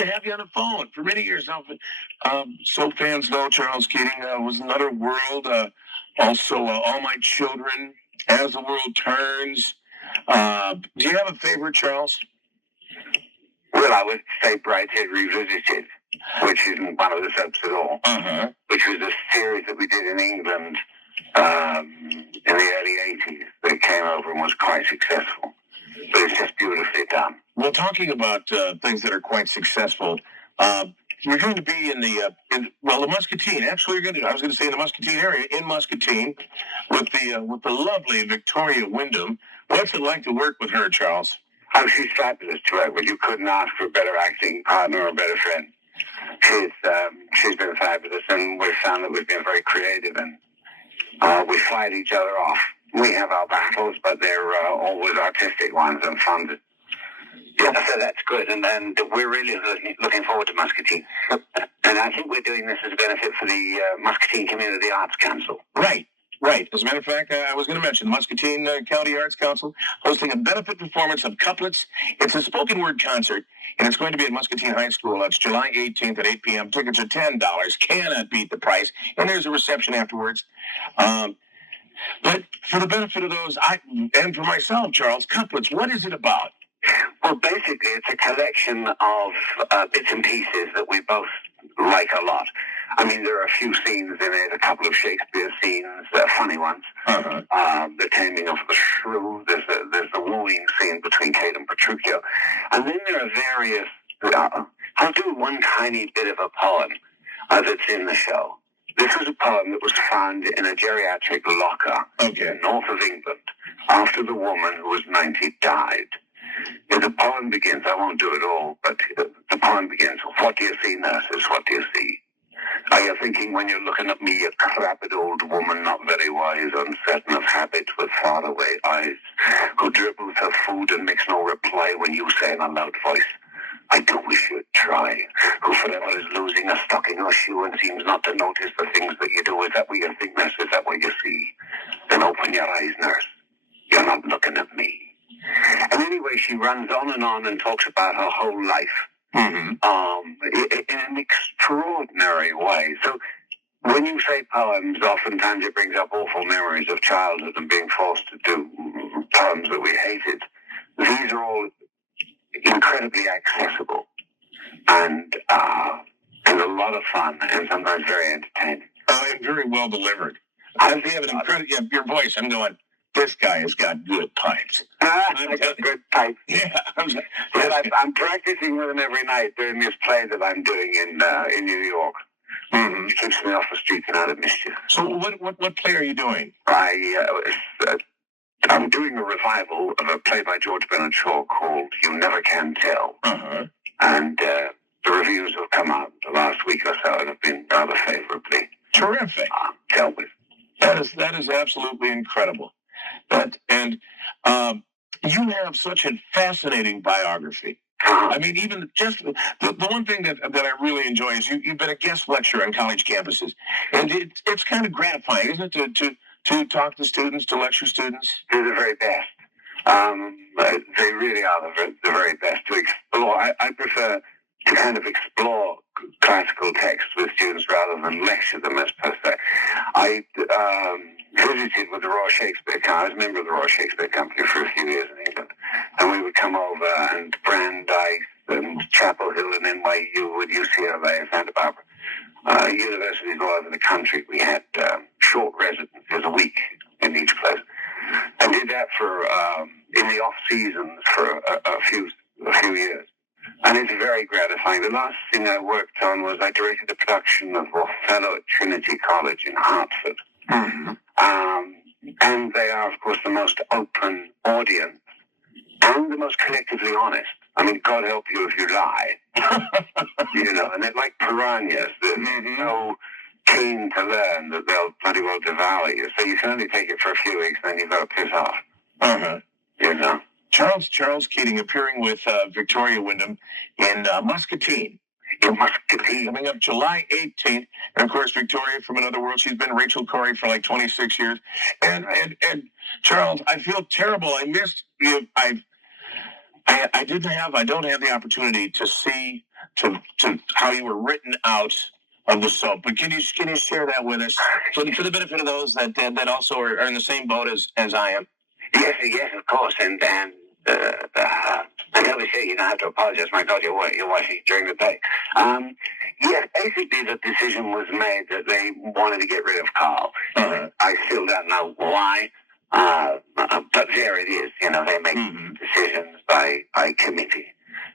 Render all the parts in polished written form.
to have you on the phone. For many years now, so fans know Charles Keating was Another World. Also, All My Children, As the World Turns. Do you have a favorite, Charles? Well, I would say Brideshead Revisited, which isn't one of the subs at all, which was a series that we did in England in the early 80s that came over and was quite successful. But it's just beautifully done. Well, talking about things that are quite successful, you're going to be in the Muscatine. Actually, I was going to say in the Muscatine area, in Muscatine, with the lovely Victoria Wyndham. What's it like to work with her, Charles? Oh, she's fabulous to work with. You couldn't ask for a better acting partner or a better friend. She's been fabulous, and we've found that we've been very creative, and we fight each other off. We have our battles, but they're always artistic ones and fun. Yeah, so that's good, and we're really looking forward to Muscatine. And I think we're doing this as a benefit for the Muscatine Community Arts Council. Right. As a matter of fact, I was going to mention the Muscatine County Arts Council hosting a benefit performance of Couplets. It's a spoken word concert, and it's going to be at Muscatine High School. It's July 18th at 8 p.m. Tickets are $10. Cannot beat the price. And there's a reception afterwards. But for the benefit of those, and for myself, Charles, Couplets, what is it about? Well, basically, it's a collection of bits and pieces that we both like a lot. I mean, there are a few scenes in it, a couple of Shakespeare scenes, funny ones. The Taming of the Shrew, there's the wooing scene between Kate and Petruchio. And then there are various, I'll do one tiny bit of a poem that's in the show. This was a poem that was found in a geriatric locker north of England after the woman who was 90 died. The poem begins, I won't do it all, but the poem begins, what do you see, nurses, what do you see? Are you thinking when you're looking at me, a crapid old woman, not very wise, uncertain of habit, with faraway eyes, who dribbles her food and makes no reply when you say in a loud voice, I do wish you'd try, who forever is losing a stocking or shoe and seems not to notice the things that you do? Is that what you think, nurse? Is that what you see? Then open your eyes, nurse. You're not looking at me. And anyway, she runs on and talks about her whole life in an extraordinary way. So when you say poems, oftentimes it brings up awful memories of childhood and being forced to do poems that we hated. These are all incredibly accessible and a lot of fun and sometimes very entertaining. And very well delivered. I have an incredible your voice. I'm going, this guy has got good pipes. I got good pipes. Yeah. I'm practicing with him every night during this play that I'm doing in New York. It keeps me off the streets and out of mischief. So what play are you doing? I'm doing a revival of a play by George Bernard Shaw called You Never Can Tell. And the reviews have come out the last week or so and have been rather favorably. Terrific. Dealt with. That is absolutely incredible. And you have such a fascinating biography. I mean, even just the one thing that I really enjoy is you've been a guest lecturer on college campuses, and it's kind of gratifying, isn't it, to talk to students, to lecture students? They're the very best. They really are the very best to explore. I prefer to kind of explore classical texts with students rather than lecture them as per se. I visited with the Royal Shakespeare Company. I was a member of the Royal Shakespeare Company for a few years in England. And we would come over and Brandeis and Chapel Hill and NYU and UCLA and Santa Barbara. Universities all over the country. We had short residences a week in each place. I did that for in the off seasons for a few years. And it's very gratifying. The last thing I worked on was I directed a production of Othello at Trinity College in Hartford. And they are, of course, the most open audience and the most collectively honest. I mean, God help you if you lie. And they're like piranhas. They're so keen to learn that they'll bloody well devour you. So you can only take it for a few weeks, then you've got to piss off. Charles Keating appearing with Victoria Wyndham in Muscatine. Coming up July 18th. And, of course, Victoria from Another World. She's been Rachel Corrie for like 26 years. And Charles, I feel terrible. I missed you. I don't have the opportunity to see to how you were written out of the soap. But can you share that with us for the benefit of those that also are in the same boat as I am? Yes, of course, and I never say you don't have to apologize. My God, you're watching during the day. Yes, basically the decision was made that they wanted to get rid of Carl. I still don't know why, but there it is. You know, they make decisions by committee,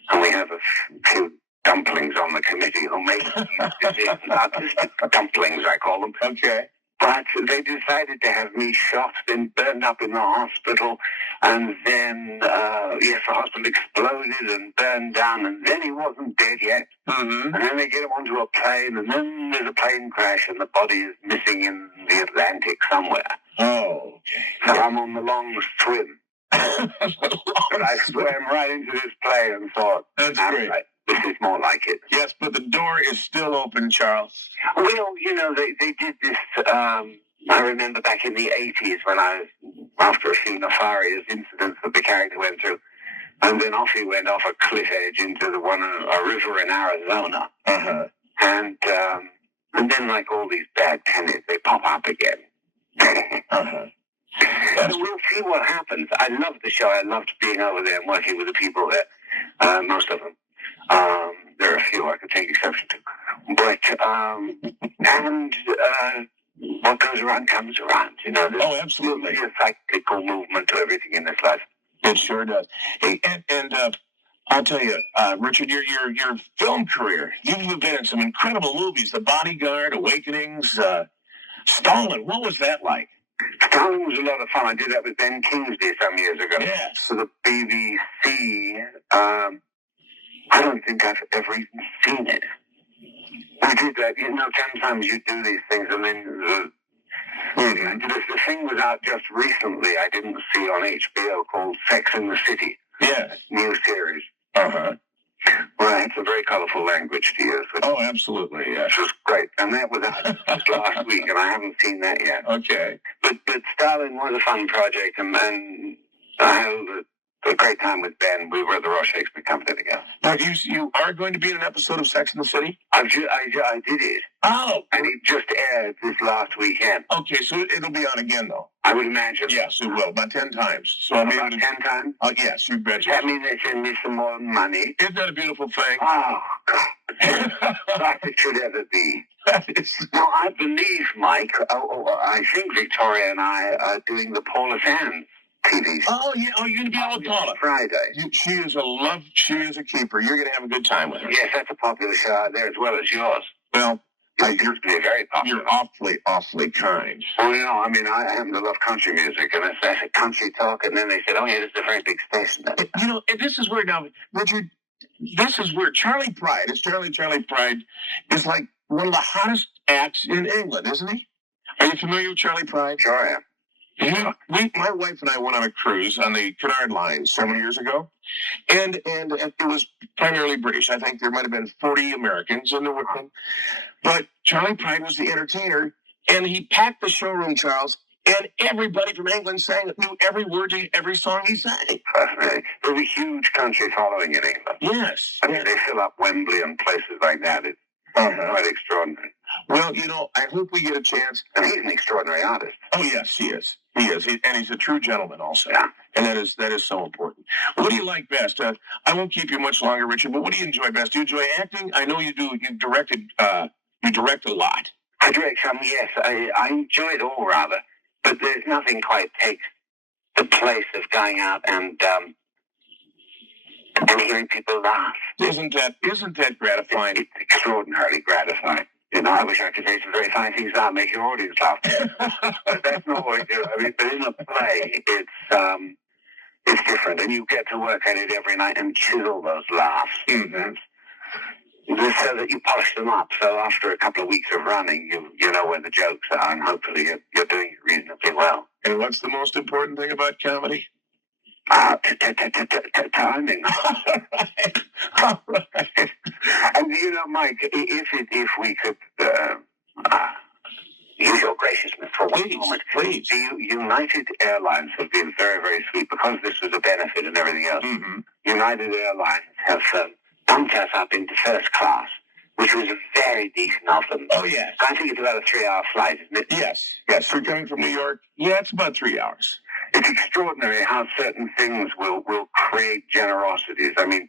and we have a few dumplings on the committee who make these decisions. Artistic dumplings, I call them. Okay. But they decided to have me shot, then burned up in the hospital, and then, the hospital exploded and burned down, and then he wasn't dead yet. And then they get him onto a plane, and then there's a plane crash, and the body is missing in the Atlantic somewhere. Oh, okay. So I'm on the long swim. But I swam right into this plane and thought, that's great. Right, this is more like it. Yes, but the door is still open, Charles. Well, you know, they did this, I remember back in the 80s when after a few nefarious incidents that the character went through, and then off he went off a cliff edge into a river in Arizona. And then, like all these bad tenants, they pop up again. So we'll see what happens. I loved the show. I loved being over there and working with the people there, most of them. There are a few I could take exception to. But, what goes around comes around, you know. Oh, absolutely. There's a cyclical movement to everything in this life. It sure does. Hey, and I'll tell you, Richard, your film career, you've been in some incredible movies, The Bodyguard, Awakenings, Stalin. What was that like? Stalin was a lot of fun. I did that with Ben Kingsley some years ago. Yes. So the BBC, I don't think I've ever even seen it. We did that, you know, sometimes you do these things and then the thing was out just recently, I didn't see on HBO, called Sex and the City. Yes. New series. Well, it's a very colorful language to use. Oh, absolutely, yes. Which was great. And that was out just last week, and I haven't seen that yet. Okay. But Stalin was a fun project, and I had a great time with Ben. We were at the Royal Shakespeare Company together. Now, you are going to be in an episode of Sex and the City? I did it. Oh. And it just aired this last weekend. Okay, so it'll be on again, though? I would imagine. Yes, it will. About 10 times. So I'll be able to... 10 times? Oh, yes, you bet. That means they send me some more money. Isn't that a beautiful thing? Oh, God. That it should ever be. That is... Now, I believe, Mike, I think Victoria and I are doing the Paula Sands TV. Oh, yeah. Oh, you're going to be on with Paula. Friday. She is a keeper. You're going to have a good time with her. Yes, that's a popular show out there as well as yours. Well, you're very popular. You're awfully kind. Well, you know, I mean, I happen to love country music, and I said country talk, and then they said, oh, yeah, this is a very big station. You know, and this is where now, Richard, this is where Charlie Pride is like one of the hottest acts in England, isn't he? Are you familiar with Charlie Pride? Sure I am. My wife and I went on a cruise on the Cunard Line several years ago, and it was primarily British. I think there might have been 40 Americans in the with but Charlie Pride was the entertainer, and he packed the showroom, Charles, and everybody from England knew every word to every song he sang. Fascinating. There's a huge country following in England. Yes. I mean, they fill up Wembley and places like that. It's quite extraordinary. Well, you know, I hope we get a chance. And he's an extraordinary artist. Oh, yes, he is. He is. And he's a true gentleman also. Yeah. And that is so important. What do you like best? I won't keep you much longer, Richard, but what do you enjoy best? Do you enjoy acting? I know you do. You direct a lot. I direct some, yes. I enjoy it all, rather. But there's nothing quite takes the place of going out and hearing people laugh. Isn't that gratifying? It's extraordinarily gratifying. You know, I wish I could say some very fine things that make your audience laugh. But that's not what we do. I mean, but in a play, it's different, and you get to work at it every night and chisel those laughs. So that you polish them up. So after a couple of weeks of running, you know where the jokes are, and hopefully you're doing it reasonably well. And what's the most important thing about comedy? Timing. All right. And you know, Mike, if we could use your graciousness for one moment, please. The United Airlines have been very, very sweet because this was a benefit and everything else. United Airlines have bumped us up into first class, which was very decent of them. Oh, yes. I think it's about a 3-hour flight, isn't it? Yes. Yes. So coming from New York, yeah, it's about 3 hours. It's extraordinary how certain things will create generosities. I mean,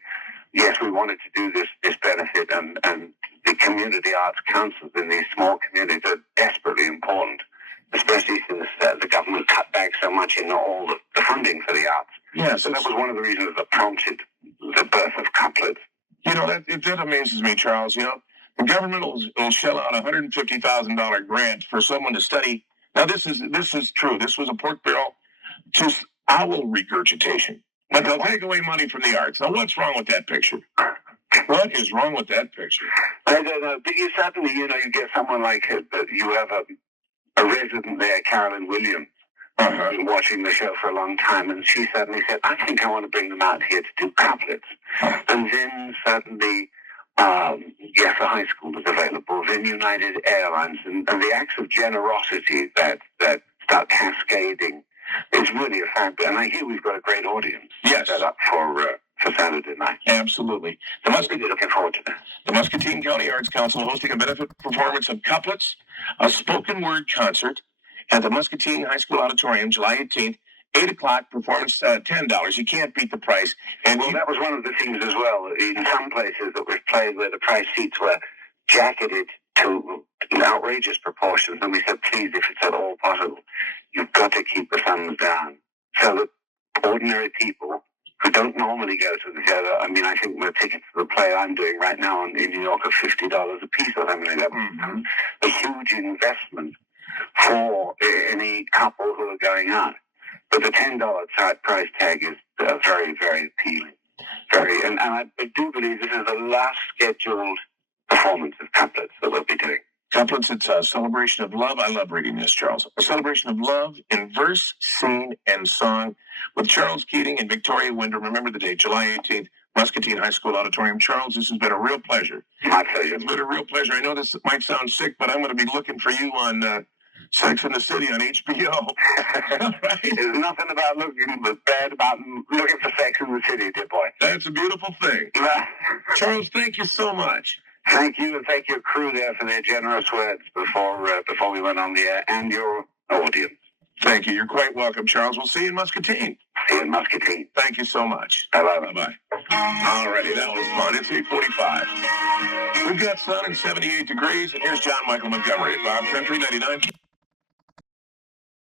yes, we wanted to do this benefit, and the community arts councils in these small communities are desperately important, especially since the government cut back so much in all the funding for the arts. Yes. So that was one of the reasons that prompted the birth of couplets. You know, that amazes me, Charles. You know, the government will shell out a $150,000 grant for someone to study. Now, this is true. This was a pork barrel to owl regurgitation. But they'll take away money from the arts. Now, what's wrong with that picture? What is wrong with that picture? I don't know. But you suddenly, you get someone like you have a resident there, Carolyn Williams, been watching the show for a long time, and she suddenly said, I think I want to bring them out here to do couplets. And then suddenly, yes, the high school was available, then United Airlines, and the acts of generosity that start cascading is really a fact. And I hear we've got a great audience set up for Saturday night. Absolutely. Really looking forward to that. The Muscatine County Arts Council hosting a benefit performance of couplets, a spoken word concert at the Muscatine High School Auditorium, July 18th, 8 o'clock, performance $10. You can't beat the price. And that was one of the things as well. In some places that we've played where the price seats were jacketed to outrageous proportions, and we said, please, if it's at all possible, you've got to keep the sums down so that ordinary people who don't normally go to the theater, I mean, I think the tickets to the play I'm doing right now in New York are $50 a piece or something like that. Mm-hmm. A huge investment for any couple who are going out. But the $10 price tag is very, very appealing. And I do believe this is the last scheduled performance of couplets that we'll be doing. Couplets, it's a celebration of love. I love reading this, Charles. A celebration of love in verse, scene, and song with Charles Keating and Victoria Wyndham. Remember the date, July 18th, Muscatine High School Auditorium. Charles, this has been a real pleasure. My pleasure. It's been a real pleasure. I know this might sound sick, but I'm going to be looking for you on Sex and the City on HBO. Right? There's nothing about bad about looking for Sex in the City, dear boy. That's a beautiful thing. Charles, thank you so much. Thank you, and thank your crew there for their generous words before we went on the air, and your audience. Thank you. You're quite welcome, Charles. We'll see you in Muscatine. See you in Muscatine. Thank you so much. Bye-bye. Bye-bye. All righty, that was fun. It's 8:45. We've got sun and 78 degrees, and here's John Michael Montgomery at Bob Country 99.